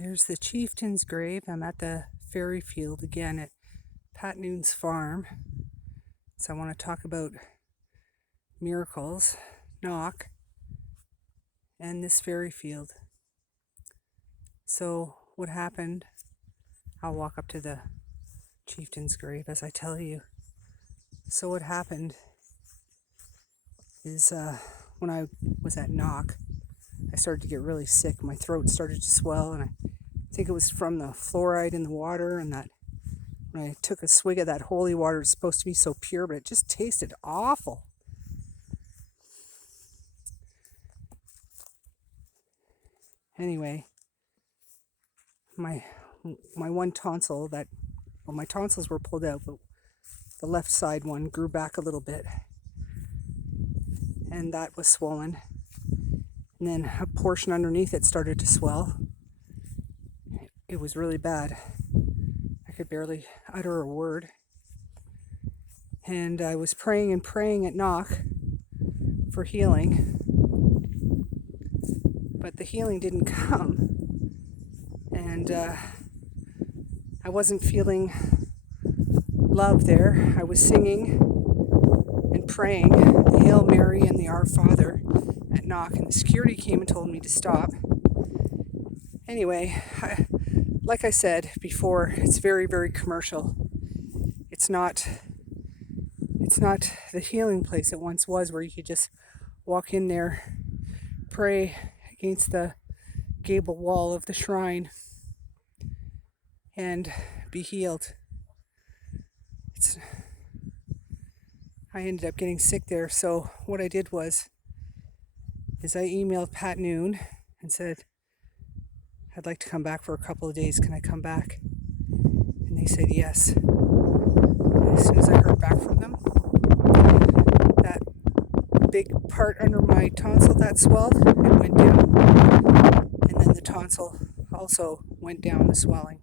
Here's the chieftain's grave. I'm at the ferry field again at Pat Noone's farm. So I want to talk about miracles, Knock, and this ferry field. So what happened, I'll walk up to the chieftain's grave as I tell you. So what happened is when I was at Knock, I started to get really sick. My throat started to swell, and I think it was from the fluoride in the water, and that when I took a swig of that holy water, it's supposed to be so pure, but it just tasted awful. Anyway, my one tonsil my tonsils were pulled out, but the left side one grew back a little bit, and that was swollen. And then a portion underneath it started to swell. It was really bad. I could barely utter a word. And I was praying and praying at Knock for healing, but the healing didn't come. And I wasn't feeling love there. I was singing and praying the Hail Mary and the Our Father at Knock, and the security came and told me to stop. Anyway, like I said before, it's very, very commercial. It's not the healing place it once was, where you could just walk in there, pray against the gable wall of the shrine, and be healed. I ended up getting sick there, so what I did was I emailed Pat Noone and said, I'd like to come back for a couple of days. Can I come back? And they said yes. And as soon as I heard back from them, that big part under my tonsil that swelled, it went down. And then the tonsil also went down, the swelling.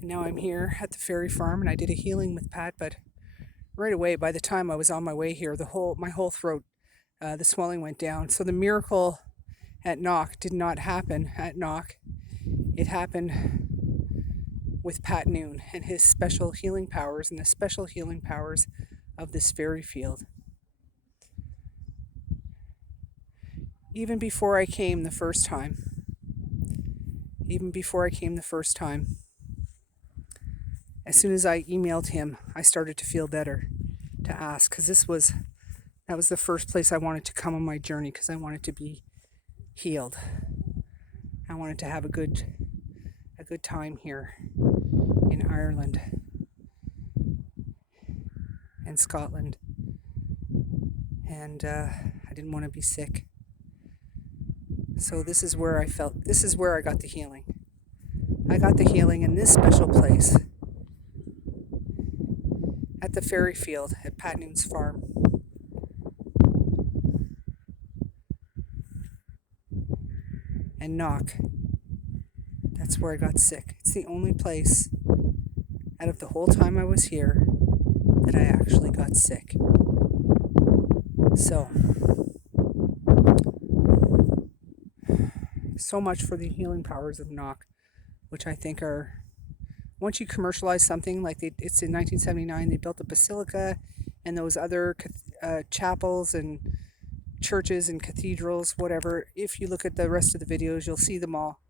And now I'm here at the ferry farm, and I did a healing with Pat, but right away, by the time I was on my way here, my whole throat, the swelling went down. So the miracle at Knock did not happen at Knock. It happened with Pat Noone and his special healing powers, and the special healing powers of this ferry field. Even before I came the first time, as soon as I emailed him, I started to feel better, to ask, because that was the first place I wanted to come on my journey, because I wanted to be healed. I wanted to have a good time here in Ireland and Scotland, and I didn't want to be sick. So this is where I got the healing. I got the healing in this special place at the ferry field at Pat Noone's farm. And Knock, that's where I got sick. It's the only place out of the whole time I was here that I actually got sick. So much for the healing powers of Knock, which I think are, once you commercialize something, like it's in 1979, they built a basilica and those other chapels and churches and cathedrals, whatever. If you look at the rest of the videos, you'll see them all.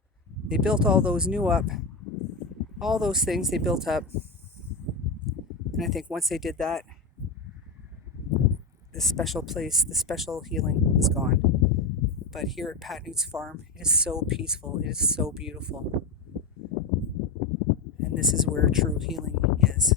They built all those new up. All those things they built up. And I think once they did that, the special place, the special healing was gone. But here at Pat Noone's farm, it is so peaceful. It is so beautiful. And this is where true healing is.